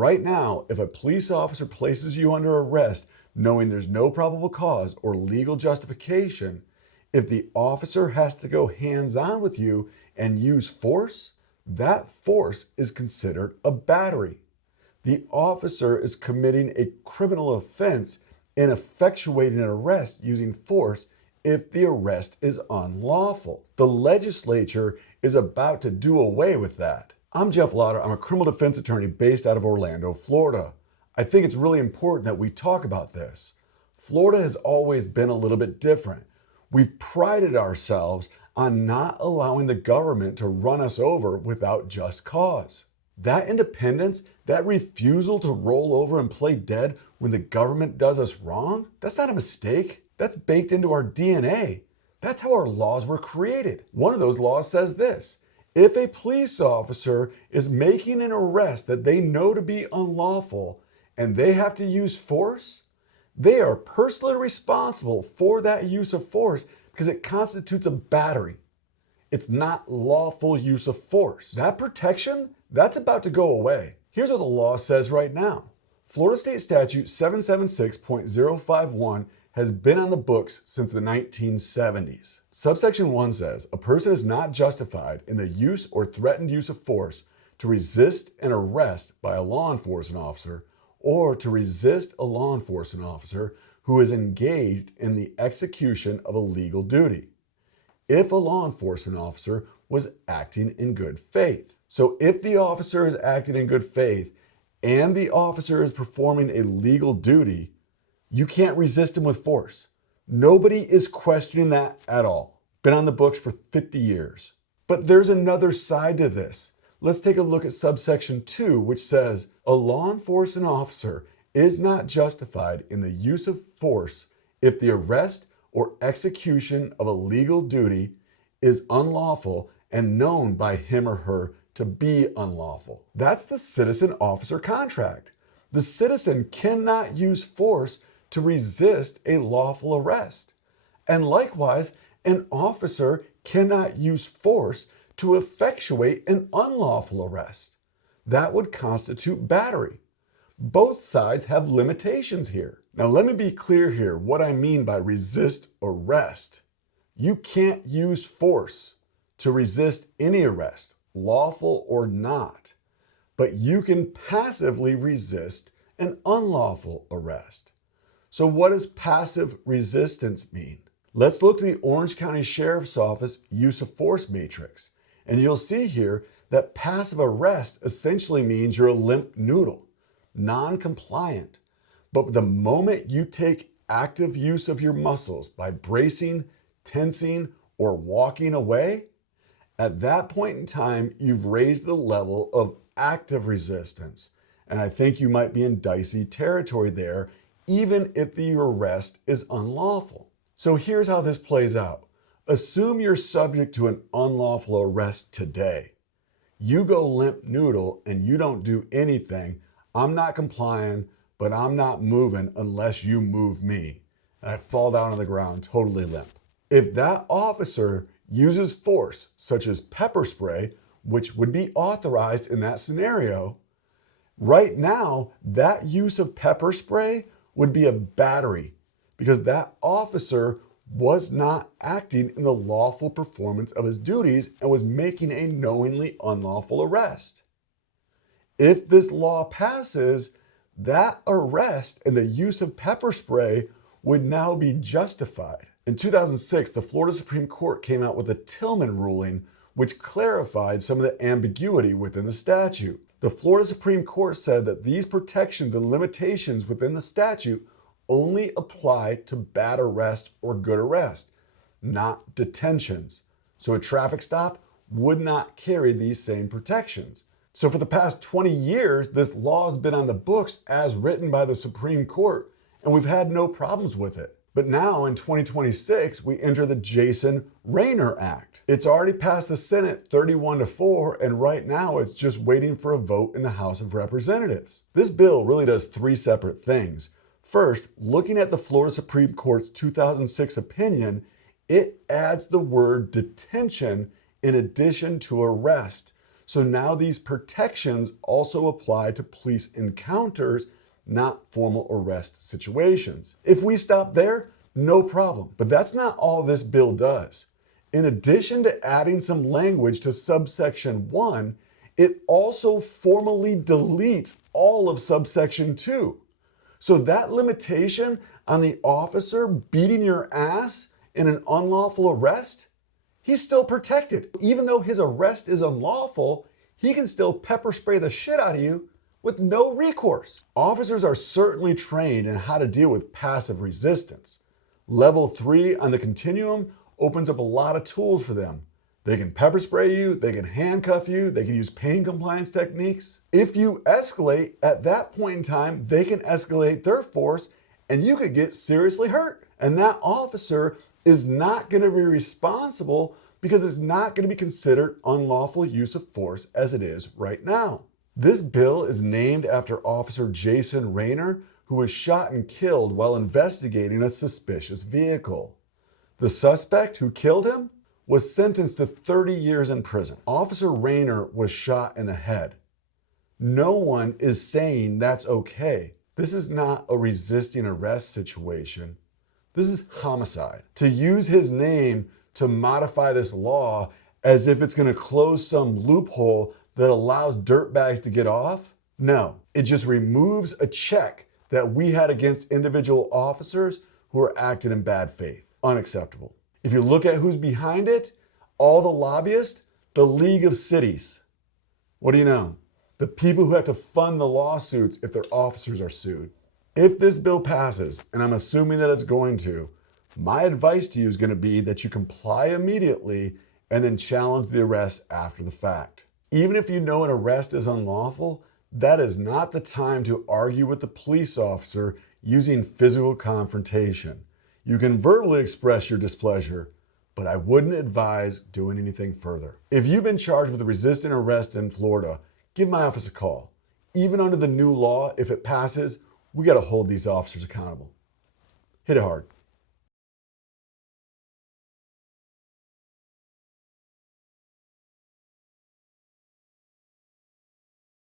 right now, if a police officer places you under arrest knowing there's no probable cause or legal justification, if the officer has to go hands-on with you and use force, that force is considered a battery. The officer is committing a criminal offense in effectuating an arrest using force if the arrest is unlawful. The legislature is about to do away with that. I'm Jeff Lauder. I'm a criminal defense attorney based out of Orlando, Florida. I think it's really important that we talk about this. Florida has always been a little bit different. We've prided ourselves on not allowing the government to run us over without just cause. That independence, that refusal to roll over and play dead when the government does us wrong, that's not a mistake. That's baked into our DNA. That's how our laws were created. One of those laws says this: if a police officer is making an arrest that they know to be unlawful and they have to use force, they are personally responsible for that use of force because it constitutes a battery. It's not lawful use of force. That protection, that's about to go away. Here's what the law says right now. Florida State Statute 776.051 has been on the books since the 1970s. Subsection 1 says, a person is not justified in the use or threatened use of force to resist an arrest by a law enforcement officer or to resist a law enforcement officer who is engaged in the execution of a legal duty, if a law enforcement officer was acting in good faith. So if the officer is acting in good faith and the officer is performing a legal duty, you can't resist him with force. Nobody is questioning that at all. Been on the books for 50 years. But there's another side to this. Let's take a look at subsection 2, which says, a law enforcement officer is not justified in the use of force if the arrest or execution of a legal duty is unlawful and known by him or her to be unlawful. That's the citizen-officer contract. The citizen cannot use force to resist a lawful arrest. And likewise, an officer cannot use force to effectuate an unlawful arrest. That would constitute battery. Both sides have limitations here. Now let me be clear here what I mean by resist arrest. You can't use force to resist any arrest, lawful or not, but you can passively resist an unlawful arrest. So what does passive resistance mean? Let's look at the Orange County Sheriff's Office use of force matrix. And you'll see here that passive arrest essentially means you're a limp noodle, non-compliant. But the moment you take active use of your muscles by bracing, tensing, or walking away, at that point in time, you've raised the level of active resistance. And I think you might be in dicey territory there, even if the arrest is unlawful. So here's how this plays out. Assume you're subject to an unlawful arrest today. You go limp noodle and you don't do anything. I'm not complying, but I'm not moving unless you move me. And I fall down on the ground totally limp. If that officer uses force, such as pepper spray, which would be authorized in that scenario, right now, that use of pepper spray would be a battery because that officer was not acting in the lawful performance of his duties and was making a knowingly unlawful arrest. If this law passes, that arrest and the use of pepper spray would now be justified. In 2006, the Florida Supreme Court came out with a Tillman ruling which clarified some of the ambiguity within the statute. The Florida Supreme Court said that these protections and limitations within the statute only apply to bad arrest or good arrest, not detentions. So a traffic stop would not carry these same protections. So for the past 20 years, this law has been on the books as written by the Supreme Court, and we've had no problems with it. But now in 2026, we enter the Jason Raynor Act. It's already passed the Senate 31-4, and right now it's just waiting for a vote in the House of Representatives. This bill really does three separate things. First, looking at the Florida Supreme Court's 2006 opinion, it adds the word detention in addition to arrest. So now these protections also apply to police encounters, not formal arrest situations. If we stop there, no problem. But that's not all this bill does. In addition to adding some language to subsection 1, it also formally deletes all of subsection 2. So that limitation on the officer beating your ass in an unlawful arrest, he's still protected. Even though his arrest is unlawful, he can still pepper spray the shit out of you with no recourse. Officers are certainly trained in how to deal with passive resistance. Level 3 on the continuum opens up a lot of tools for them. They can pepper spray you, they can handcuff you, they can use pain compliance techniques. If you escalate, at that point in time, they can escalate their force and you could get seriously hurt. And that officer is not going to be responsible because it's not going to be considered unlawful use of force as it is right now. This bill is named after Officer Jason Raynor, who was shot and killed while investigating a suspicious vehicle. The suspect who killed him was sentenced to 30 years in prison. Officer Raynor was shot in the head. No one is saying that's okay. This is not a resisting arrest situation. This is homicide. To use his name to modify this law as if it's going to close some loophole that allows dirtbags to get off? No, it just removes a check that we had against individual officers who are acting in bad faith. Unacceptable. If you look at who's behind it, all the lobbyists, the League of Cities. What do you know? The people who have to fund the lawsuits if their officers are sued. If this bill passes, and I'm assuming that it's going to, my advice to you is going to be that you comply immediately and then challenge the arrest after the fact. Even if you know an arrest is unlawful, that is not the time to argue with the police officer using physical confrontation. You can verbally express your displeasure, but I wouldn't advise doing anything further. If you've been charged with a resisting arrest in Florida, give my office a call. Even under the new law, if it passes, we got to hold these officers accountable. Hit it hard.